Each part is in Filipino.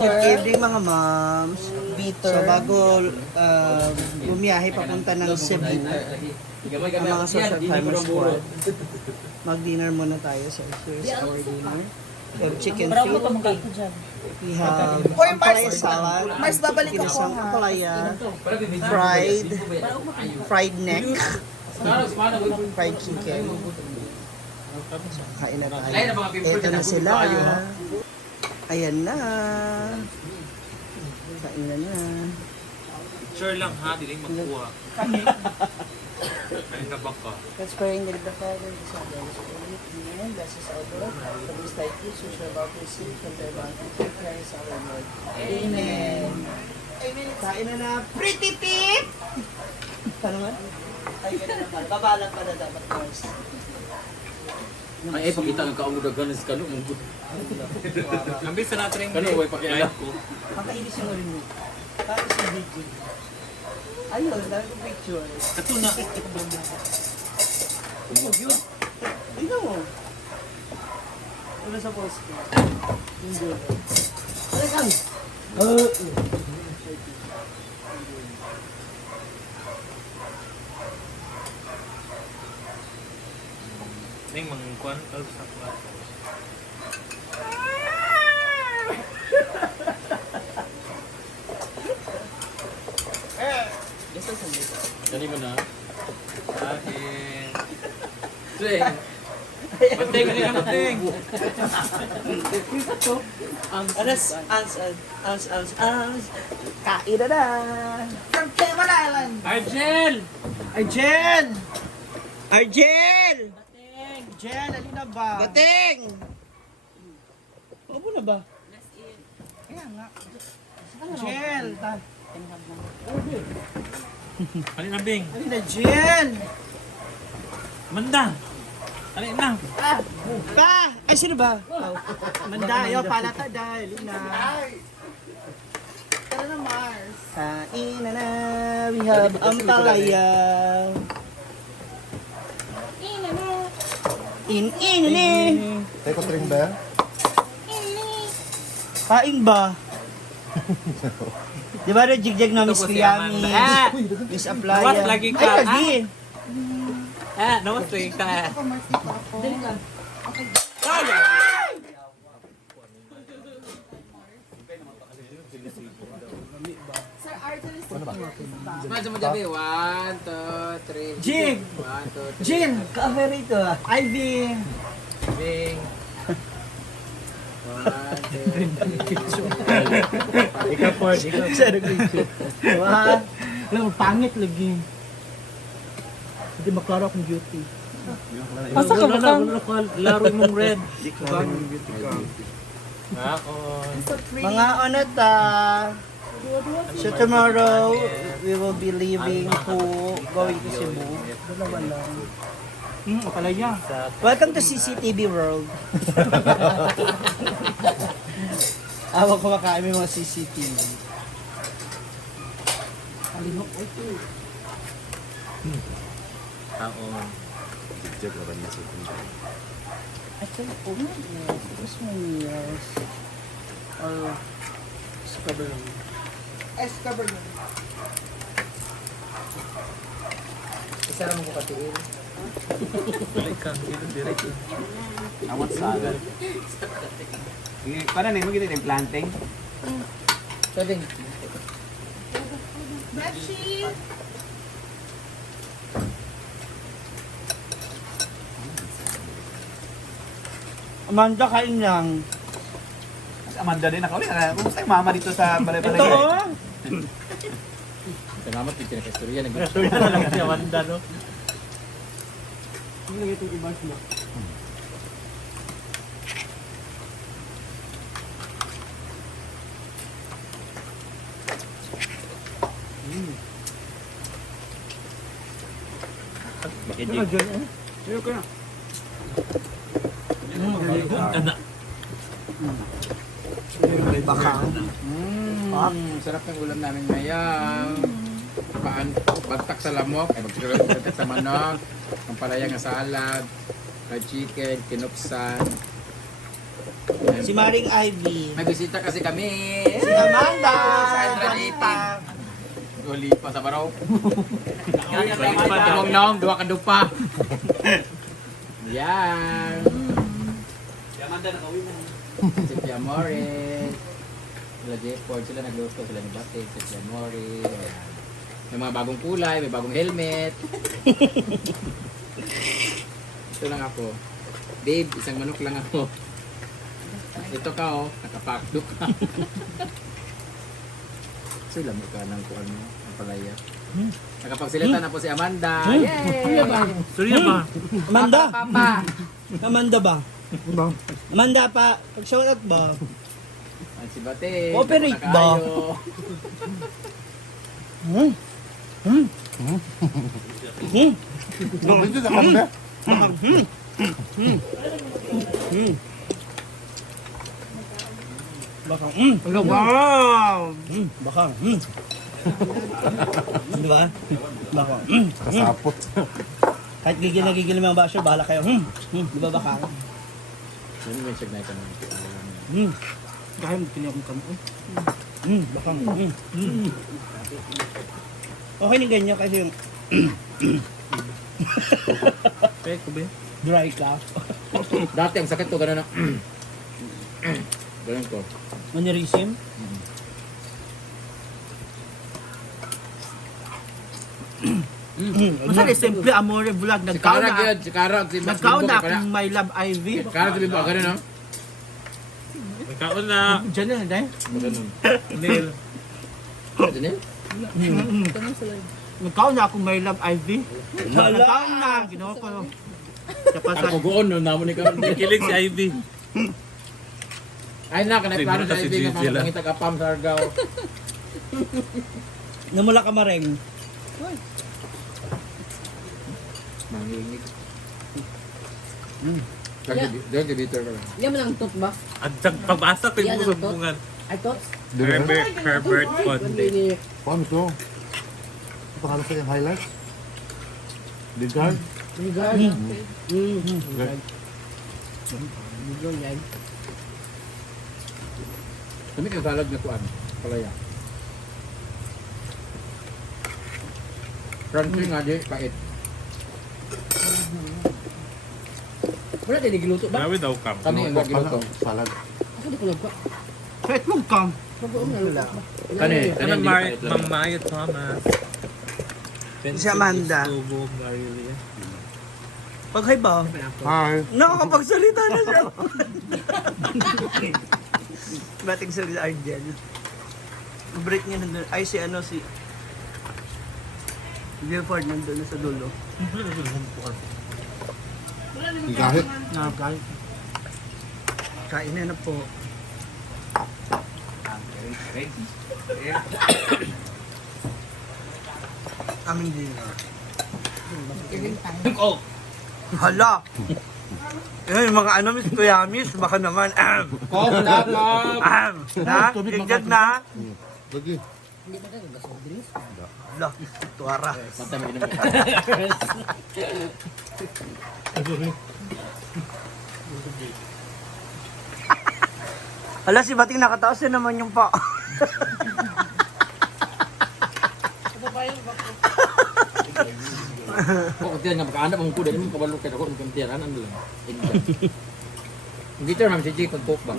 Good evening mga moms. So bago bumiyahe papunta ng Cebu, ang mga social farmer squad, mag-dinner muna tayo. So here's our dinner. We have chicken feet. We have ampalaya salad. Kinisang ampalaya, fried neck, fried chicken. So kain na tayo. Ito na sila. Ayan na. Kain na na. Sure lang ha, diling magkuha. Ay nabaka. Let's pray in the name of the Father, and the Son, and the Holy Spirit. Amen. Bless us, our Lord. For this thy gifts which are about to receive from thy bounty through Christ our Lord. Amen. Amen. Kain na na. Pretty tip! Paano nga? Ay, gano'n naman. Babalang pa na dapat first. Ay, pakita ang kaumudagan sa kano. Ambil sa natin yung kano, pakialam ko. Makainis yung rin mo. Para sa video. Ayun, dami kong picture. Ito na. Yun. Tingnan mo. Wala sa post ko. Yung good. Ano kang? Ning mangkuan tol sa kuha. Dali mo na. Akin. Ting. Bating na bating. Ans. Kain na na. From Cayman Island. Argel! Argel! Argel! Argel, alin na ba? Bating! Opo na ba? Kaya nga. Argel! Alin na bing? Alin na, Argel! Mandang! Alin na! Pa! Ay, sino ba? Mandayo, palata dahil na. Tara na, Mars. Kain na na. We have ampalaya. In. Tay ko string ba? Kain ba? Di ba na jigjag na Miss Kiyami? Miss Aplaya. Nawas lagi ka, Ay, lagi. Nawas lagi ka. Semacam macam ni. 1, 2, 3. Jig! 1, 2, 3. Jin! Ka-offer rito. Ivy! Bing. 1, 2, 3. Ikaw Ford, ikaw. Wah! Alam mo, pangit lagi. Hindi maklaro akong beauty. Asa ka ba? Laro mong red. Ako. Mga onata. So tomorrow, we will be leaving to going to Cebu. Dalawa lang. Palaya. Welcome to CCTV World. Awag ko makain may mga CCTV. Alihok ito. Taon. Jigjag na ba niya sa kundi? Actually, oh my God. What's my meals? Or Escaberon. Escaberon. Isa naman ko katiin. Awat salad. Para na mo gito yung planting. Sabing. Amanda, kain lang. Amanda din ako. Kumusta yung mama dito sa balay-balay? Ito oh! Salamat din pinakastorya. Kaya na lang si Amanda, no? Ano lang itong ibang sila? Ano dyan, eh? Sino ka na? Anak. Bakang. Sarap ng ulam namin ngayon. Bagtak sa lamok, bagtak sa manok, ang palaya nga salad, fried chicken, kinupsan. Si Maring Ivy. May bisita kasi kami. Si Amanda! Juanita. Lipa sa baraw. Tumong naong, duwa ka dupa. Yan. Si Amanda nakawin na. Si Piamores. Sila J-Ford, sila nagluto, sila ni Batik, si Piamores. Ayan. May mga bagong kulay, may bagong helmet. Ito lang ako. Babe, isang manok lang ako. Ito ka oh, nakapakdo ka. So, lamig ka ng kuwan mo, ang palaya. Nakapagsilita na po si Amanda. Yay! Sorry ba? Amanda! Papa! Amanda ba? Amanda pa, pag-shoutout ba? Ay, si Bate. Cooperate tapos na ba? kayo. Baka, wow! Baka, di ba? Baka, Kasapot. kahit gigil na gigil yung mga basyo, bahala kayo, di ba baka? Ano yung check na ito naman? Kaya mo tiniyakong kami, baka, okay na ganyan kasi yung Peko ba? dry ka. Dati ang sakit ko, gano'n na. Ganun ko. Mannerism. Masali, simple amore vlog. Si Karag yun, si Karag. Si Nagkaon na Bimbo, kaya- akong my love Ivy. Karag si Bimbo, gano'n no? Nagkaon na. Diyan na, dahil. Ganun. Neil. Ganun yun? Nagkaon na akong my love Ivy. Nagkaon na. Ginawa ko. Tapos Ang kugoon, no? Namo ni Karag. Kilig si Ivy. Ay na, kanay plano sa Si ibig Gigi nga lang. pangitag apam sa Argao. namula ka mareng. Mangingig. Dagi bitter ka lang. Yan mo lang tot ba? At pagbasa ko Yan yung ang sumbungan. Ay tots? Herbert Fonte. Paano ito? Pangalan sa yung highlights? Lingard? Regard. Kami kang talag na kuan. Palaya. Crunchy nga di, pait. Wala tayo nagluto ba? Grabe daw kam. Kani ang giluto. Salad. Ako di ko nagpa. Sa itlog ka. Pag-uom na luto ba? Kani, Ano Mang Mayo Thomas. Si Amanda. Subo, Marilia. Paghay ba? Hi. Nakakapagsalita na siya. Bating sa Argel. Break niya nandun. Ay, si ano, si Guilford nandun na sa dulo. Kahit. Nakakain. Kain na po. Aming dinner. Oh! Hala! Eh, mga ano, Miss Kuyamis, baka naman, Kop, tapos. na, tignan na. Lagi. Hindi ba tayo gasol drinks? Hala, tuwara. Mata mo inom. Hala, si Bating nakataas na naman yung pa. Kung tiyan nga makaanap ang kuda, hindi mo kabalo kayo ako ng tiyan. Ano lang? Hindi tayo namin si Jake pag-coke ba?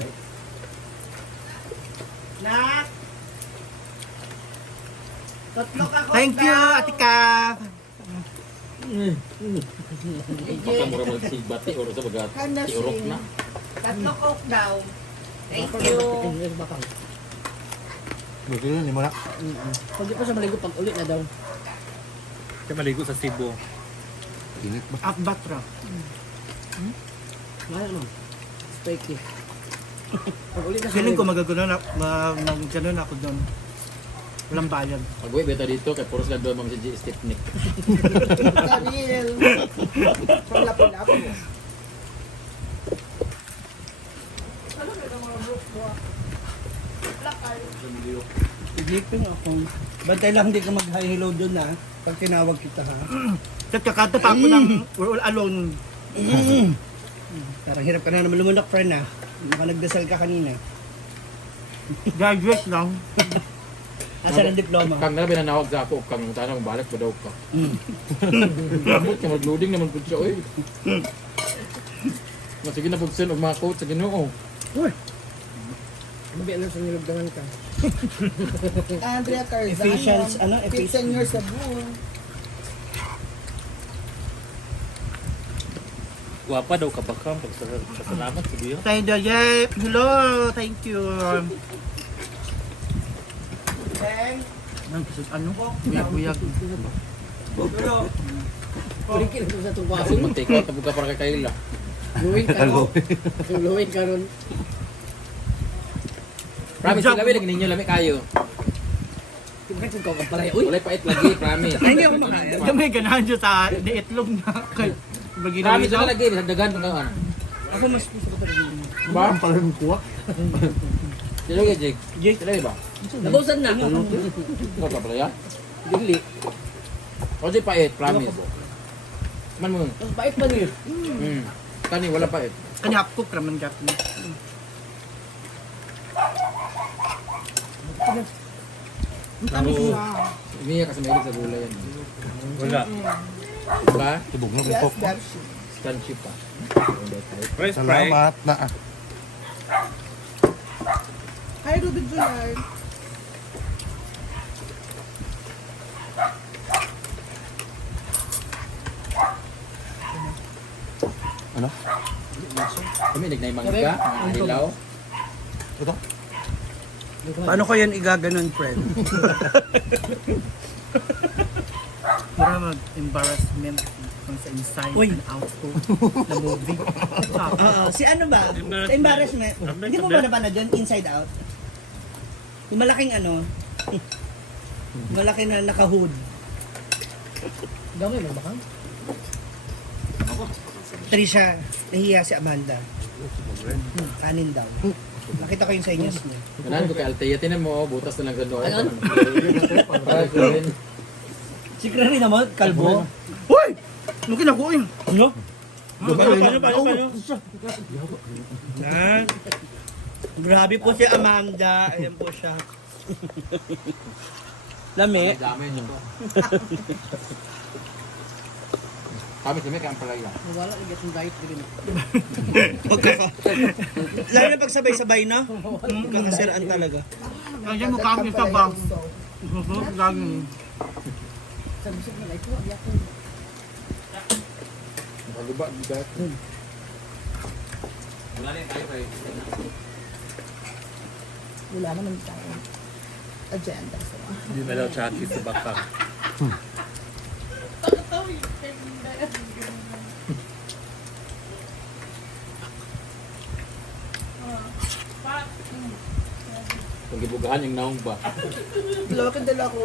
Nak! Thank you, Atika! Pagkamura mo si Bati o sa bagat. Si Urok na. Tatlo coke daw. Thank you. Lagi yun, hindi mo na. Pag di pa siya maligo pag ulit na daw. Siya maligo sa Cebu. Init ba? Akbatra. Wala naman. Spiky. Pag ulit na siya Feeling ko maligo. magagano na, magagano na ako doon. Walang bayan. Pag-uwi beta dito, kay puros lang doon mga si G. Stepnik. Daniel. Paglapo-lapo mo. Isipin ako. Bantay lang hindi ka mag-hi hello doon ha. Pag tinawag kita ha. Kakakata pa ako ng we're all alone. Parang hirap ka na naman lumunok friend ha. Baka nagdasal ka kanina. Graduate lang. Asan ang diploma? Kang na binanawag sa ako, kang tanong balik ba daw ka? Gamot ka, mag-loading naman po siya, oy. Sige na bugsin og mga coat sa Ginoo. Hindi na sa nilagdangan ka. Andrea Carzano. Efficiency, ano? 15 years ago. Guwapa daw ka bakang pagsalamat sa Diyo. Tayo Jay. Hello, thank you. Ano? Buyag-buyag. Kulikin ko sa tuwa. Kasi mag-take out na buka para kay Kayla. Luwin ka ron. Luwin ka ron. Promise, yung gabi, ninyo lami kayo. Tingnan kung kau kapalay. Uy! Walay pait lagi, promise. Ay, hindi ako makain. Kamay ganahan dyan sa itlog na. Bagi na Promise na lagi, dagan kung ano. Ako mas gusto ko talaga yun. Ba? Ang pala yung kuha. Sino ka, Jake? Jake. Sino ba? Nabusan na. Ikaw pa pala, ya? Dili. O di pait, promise. Man mo. Mas bait pa niyo. Kani, wala pait. Kani half cook raman gap niya. Umiyak kasi mahilig sa gulay yan. Wala. Ba? Tibog na Yes, pipok. Darcy. Scanship pa. Price fry. Salamat na. Hi, Ruby Junar. Ano? Kami, nagnay mangga, mga hilaw. Ito? Paano ko yan igaganon, friend? Para mag-embarrassment kung sa inside and output na movie. Oo, si ano ba? Sa embarrassment. Hindi mo ba napanood yun? Inside Out? Yung malaking ano? Malaki na naka-hood. Gamay mo ba kang? Trisha, nahiya si Amanda. Kanin daw. Nakita ko yung sa inyos niya. Ganaan ko kay Altea, tinan mo, butas na lang sa doon. Ano? Si Crary naman, kalbo. Hoy! Ano kinakuha yun? Ano? Paano? Yan. Grabe po si Amanda. Ayan po siya. Lami. Damay niyo to. Kami kaya ang palaya. Wala ulit yung diet din. Lalo na pag sabay-sabay na. Kakasiraan talaga. Kaya mo kami sa bang. Gagawin. Sabi-sabi nila ito. Abi ako. Nakaguba, bigat. Wala na yung tayo fry. Wala naman tayo. Agenda. Hindi na daw chaki sa bakang. Kung gibugahan yung naong ba. Dala ko.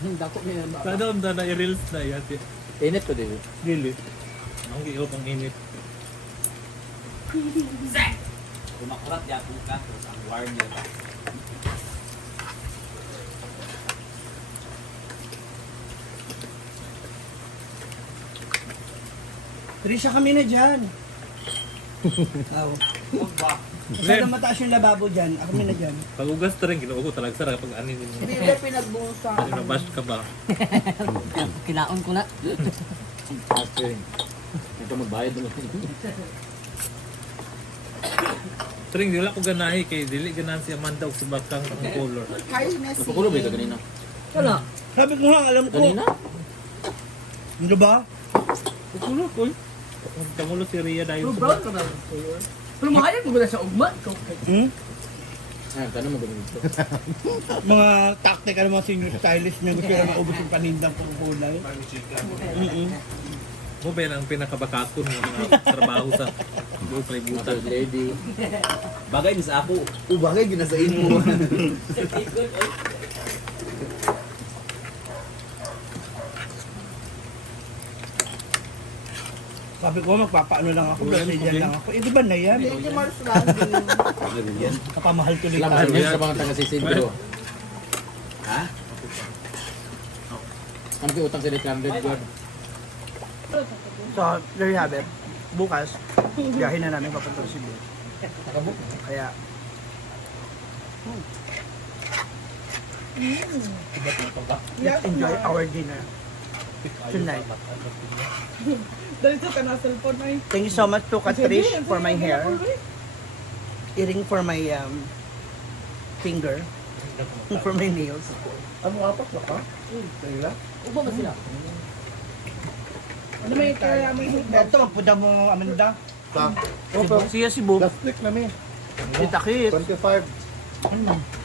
Ang dako niya ba? Sana ang dana i-reels na yan. Init to din. Dili. Ang giot ang init. Kumakarat ya po ka sa wire niya. Trisha kami na dyan. Aw. Sana mataas yung lababo dyan. Ako na dyan. Pag-ugas ta rin, ginuugo talaga sa kapag anin mo. Hindi na pinagbusa. Ano na bash ka ba? Kinaon ko na. Okay. Ito magbayad naman. Tring, wala ko ganahi kay dili ganahan si Amanda o si Bakang ang color. Hi, Nessie. Napakulo ba ito kanina? Wala. Sabi ko nga, alam ko. Kanina? Ano ba? Kulo ko. Kamulo si Rhea dahil Brown ka na. Pero mahayag mo na sa ugma. Hmm? Ah, tanong mo ganun ito. Mga tactical mga senior stylist na gusto na maubos yung panindang pagkukulay. mo ba yan ang pinakabakakon ng mga trabaho sa buong kalibutan. Mother lady. Bagay din sa ako. Bagay, ginasain mo. Sabi ko, magpapaano lang ako, Brazilian lang ako. Eh, di ba na yan? Thank you, Mars Randy. Kapamahal tuloy Salamat tayo. din sa mga taga-sisindro. Ha? Ano kayo utang sa 800 God? So, there you have it. Bukas, biyahin na namin papunta sa Cebu. Kaya, Yeah. Enjoy our dinner tonight. Dahil sa ka na cellphone ay. Thank you so much to Katrish for my hair. Earring for my finger. For my nails. Ano nga pa? Saka? Kaya? Ubo ba sila? Ano may kaya mo yung Ito, magpunta mo Amanda. Sa? Oh, pero Siya si Bob. last week namin. Si Takit. 25.